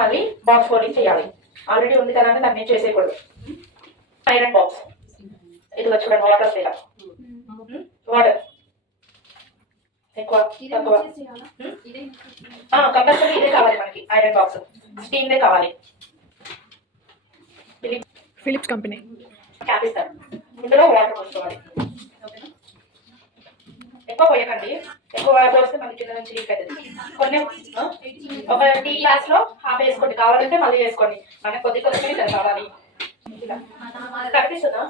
మళ్ళీ box folding చేయాలి. Already ఉంది కదా అని దాన్ని చేసేయకూడదు. ఐరన్ బాక్స్ ఇది చూడండి, వాటర్ లేదా వాటర్ ఎక్కువ తక్కువ కంపల్సరీ ఇదే కావాలి మనకి. ఐరన్ బాక్స్ స్టీమ్దే కావాలి. ఫిలిప్స్ కంపెనీ క్యాప్ ఇస్తారు. ఇందులో వాటర్ పోసుకోవాలి. ఎక్కువ పోయకండి, ఎక్కువ పోస్తే మనకి కింద నుంచి లీక్ అవుతుంది. కొన్ని ఒక టీ గ్లాస్ లో హాఫ్ వేసుకోండి, కావాలంటే మళ్ళీ వేసుకోండి. మనకి కొద్ది కొద్దిగా కదా కావాలి. కనిపిస్తుందా?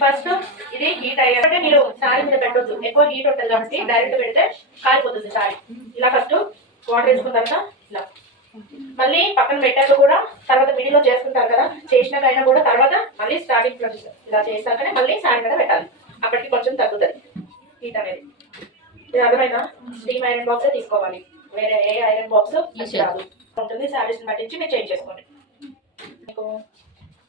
ఫస్ట్ ఇది హీట్ అయ్యాలంటే మీరు శారీ మీద పెట్టొద్దు, ఎక్కువ హీట్ ఉంటుంది కాబట్టి డైరెక్ట్ పెడితే కాలిపోతుంది శారీ. ఇలా ఫస్ట్ వాటర్ వేసుకున్న తర్వాత ఇలా మళ్ళీ పక్కన పెట్టాక కూడా తర్వాత మిడిలో చేసుకుంటారు కదా, చేసినాకైనా కూడా తర్వాత మళ్ళీ స్టార్టింగ్ ప్రొసెస్ ఇలా చేసాకనే మళ్ళీ శారీ మీద పెట్టాలి. అప్పటికి కొంచెం తగ్గుతుంది హీట్ అనేది. ఇది అర్థమైనా? స్టీమ్ ఐరన్ బాక్స్ తీసుకోవాలి, వేరే ఏ ఐరన్ బాక్స్ రాదు ఉంటుంది. శారీస్ పట్టించి మీరు చేంజ్ చేసుకోండి. మీకు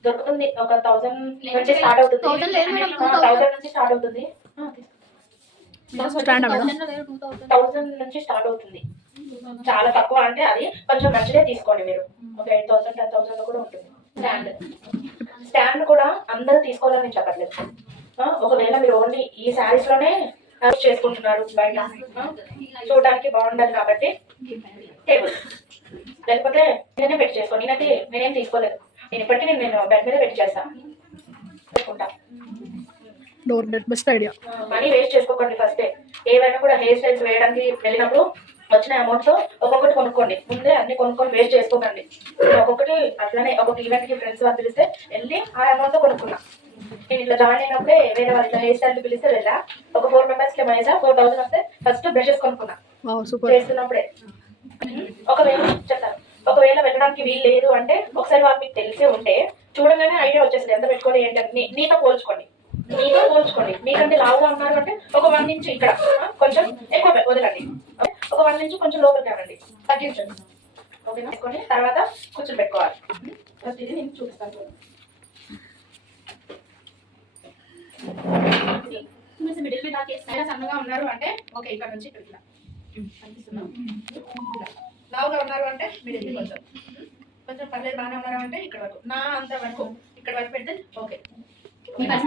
దొరుకుతుంది ఒక 1000 నుంచి స్టార్ట్ అవుతుంది. 1000 నుంచి స్టార్ట్ అవుతుంది. 1000 నుంచి స్టార్ట్ అవుతుంది. చాలా తక్కువ అంటే అది కొంచెం మంచిదే తీసుకోండి మీరు. ఒక 8000 10,000 కూడా ఉంటుంది. స్టాండ్ కూడా అందరూ తీసుకోవాలని నేను చెప్పట్లేదు. ఒకవేళ మీరు ఓన్లీ ఈ శారీస్ లోనే చేసుకుంటున్నారు, బయట చూడడానికి బాగుండాలి కాబట్టి టేబుల్ లేకపోతే నేనే పెట్టి చేసుకోండి. నేనేం తీసుకోలేదు. నేను ఇప్పటికీ నేను బెడ్ మీద పెట్టి చేస్తాను. Best idea. మనీ వేస్ట్ చేసుకోకండి. ఫస్ట్ ఏవైనా కూడా హెయిర్ స్టైల్స్ వేయడానికి వెళ్ళినప్పుడు వచ్చిన అమౌంట్ తో ఒక్కొక్కటి కొనుక్కోండి. ముందే అన్ని కొనుక్కొని వేస్ట్ చేసుకోకండి. ఒక్కొక్కటి అట్లనే ఒక్కొక్క ఈవెంట్ కి ఫ్రెండ్స్ వాళ్ళు పిలిస్తే వెళ్ళి ఆ అమౌంట్ తో కొనుక్కున్నా. నేను ఇట్లా జాయిన్ అయినప్పుడే వేరే వాళ్ళ హెయిర్ స్టైల్ పిలిస్తే వెళ్ళా. ఒక 4 మెంబర్స్ కి మైజా 4000 వస్తే ఫస్ట్ బ్రషెస్ కొనుక్కున్నా చేస్తున్నప్పుడే. ఒకవేళ వెళ్ళడానికి వీలు లేదు అంటే ఒకసారి వాళ్ళు మీకు తెలిసే ఉంటే చూడగానే ఐడియా వచ్చేస్తుంది ఎంత పెట్టుకోవాలి ఏంటంటే నీతో పోల్చుకోండి. మీకంటే లావుగా ఉన్నారు అంటే ఒక 1 ఇంచ్ ఇక్కడ కొంచెం ఎక్కువ వదలండి. ఒక 1 ఇంచ్ కొంచెం లోపలికి రండి, తగ్గించండి. ఓకేనా? పెట్టుకొని తర్వాత కూర్చొని పెట్టుకోవాలి. ఫస్ట్ ఇది నేను చూపిస్తాను. సన్నగా ఉన్నారు అంటే ఓకే, ఇక్కడ నుంచి ఇక్కడ కనిపిస్తున్నాం. లావుగా ఉన్నారు అంటే మిడిల్ కొంచెం పర్లేదు, బాగానే ఉన్నారు అంటే ఇక్కడ వరకు, నా అంత వరకు ఇక్కడ వరకు పెడితే ఓకే. ఇక్కడ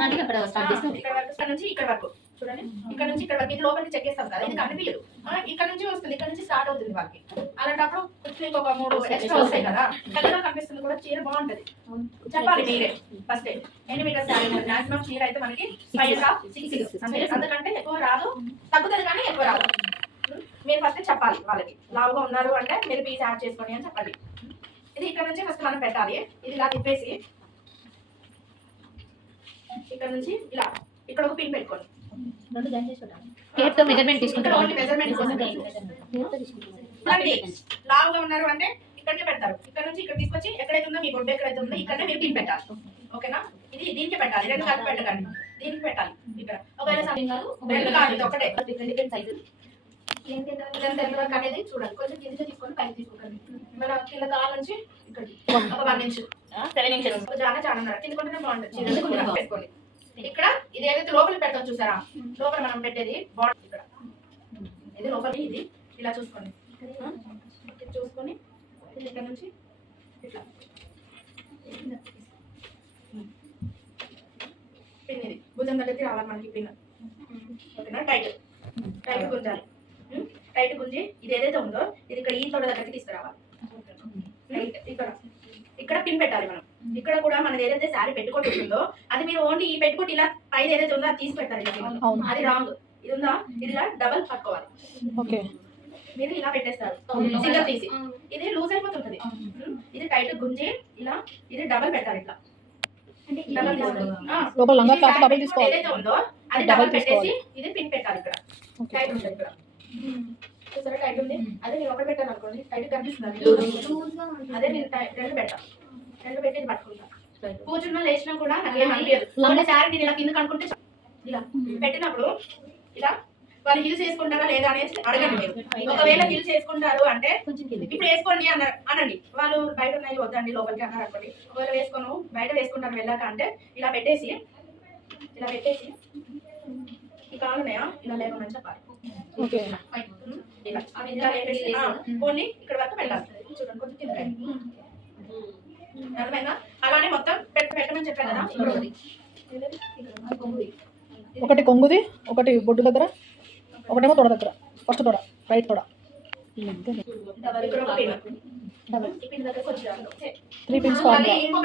నుంచి ఇక్కడ వరకు చూడండి, ఇక్కడ నుంచి ఇక్కడ వరకు ఇది లోపలికి చెక్ చేస్తాం కదా, ఇది కనిపించదు. ఇక్కడ నుంచి వస్తుంది, ఇక్కడ నుంచి స్టార్ట్ అవుతుంది వాళ్ళకి. అలాంటప్పుడు కొంచెం ఒక 3 ఎక్స్ట్రా వస్తాయి కదా, పెద్దగా కనిపిస్తుంది కూడా. చీర బాగుంటది. చెప్పాలి మీరే ఫస్ట్ ఎన్ని మీటర్స్ శారీ. మాక్సిమం చీర అయితే మనకి 5.5 అంతకంటే ఎక్కువ రాదు, తగ్గుతుంది కానీ ఎక్కువ రాదు. మీరు ఫస్ట్ చెప్పాలి వాళ్ళకి. లావుగా ఉన్నారు అంటే మీరు పీస్ యాడ్ చేసుకోండి అని చెప్పాలి. ఇది ఇక్కడ నుంచి ఫస్ట్ మనం పెట్టాలి. ఇది ఇలా తిప్పేసి ఇక్కడ నుంచి ఇలా ఇక్కడ ఒక పిన్ పెట్టుకోండి. లావుగా ఉన్నారు అంటే ఇక్కడికే పెడతారు. ఇక్కడ నుంచి ఇక్కడ తీసుకొచ్చి ఎక్కడైతే ఉందో మీ బొడ్డు ఎక్కడైతే ఉందో ఇక్కడనే మీరు పిన్ పెట్టాలి. ఓకేనా? ఇది దీనికి పెట్టాలి, 2 కలిపి పెట్టకండి, దీనికి పెట్టాలి. ఇక్కడ ఒకవేళ ఒకటే అనేది చూడండి. కొంచెం కింద తీసుకొని పైకి తీసుకోకండి. మన కింద కాలు నుంచి ఇక్కడికి ఒక 1 ఇంచ్ 7 ఇంచెస్ చాలా కిందకుంటేనే బాగుంటుంది. పెట్టుకోండి. ఇక్కడ ఇది ఏదైతే లోపల పెడతాం చూసారా, లోపల మనం పెట్టేది బాగుంటుంది. ఇక్కడ ఇది లోపల ఇది ఇలా చూసుకోండి. చూసుకొని ఇక్కడ నుంచి ఇట్లా పిన్, ఇది భుజం దగ్గరికి రావాలి మనకి పిన్. ఓకేనా? టైట్ గుంజాలి. టైట్ గుంజి ఇది ఏదైతే ఉందో ఇది ఇక్కడ ఈ తోడ దగ్గరికి తీసుకురావాలి. ఇక్కడ పిన్ పెట్టాలి మనం. ఇక్కడ కూడా మనం ఏదైతే శారీ పెట్టుకోటి ఉంటుందో అది మీరు ఓన్లీ ఈ పెట్టుకోటి ఇలా పైన ఏదైతే ఉందో అది తీసి పెట్టాలి. అది రాంగ్. ఇది ఉందా, ఇది ఇలా డబల్ పట్టుకోవాలి. మీరు ఇలా పెట్టేస్తారు సింగల్ తీసి, ఇది లూజ్ అయిపోతుంటది. ఇది టైట్ గుంజి ఇలా ఇది డబల్ పెట్టాలి. ఇట్లా ఏదైతే ఉందో అది డబల్ పెట్టేసి ఇది పిన్ పెట్టాలి. ఇక్కడ టైట్ ఉంటుంది. ఇక్కడ చూసారా టైట్ ఉంది. అదే నేను ఒకటి పెట్టాను అనుకోండి, టైట్ కనిపిస్తుంది. అదే నేను 2 పెట్టాను. 2 పెట్టి పట్టుకుంటా. కూర్చున్నా లేచినా కూడా నాకు ఏం అనిపించదు. శారీ నేను ఇలా కిందకి అనుకుంటే ఇలా పెట్టినప్పుడు ఇలా వాళ్ళు హిల్స్ వేసుకుంటారా లేదా అనేసి అడగండి మీరు. ఒకవేళ హిల్స్ వేసుకుంటారు అంటే ఇప్పుడు వేసుకోండి అనండి. వాళ్ళు బయట ఉన్నాయి వద్దండి లోపలికి అన్నారు అనుకోండి. ఒకవేళ వేసుకోను బయట వేసుకుంటాను వెళ్ళాక అంటే ఇలా పెట్టేసి ఈ కాలు ఉన్నాయా ఇలా లేవమని చెప్పాలి. కొన్ని ఇక్కడ వరకు పెట్టాలి. చూడండి కొంచెం కింద అర్థమైందా? అలానే మొత్తం పెట్టమని చెప్పాను కదా. ఒకటి కొంగుది, ఒకటి బొడ్డు దగ్గర, ఒకటేమో తొడ దగ్గర. ఫస్ట్ తొడ, రైట్ తొడ. ఇక్కడ ఒక పిన్. ఈ పిన్ దగ్గరకు వచ్చి 3 pins కావాలి.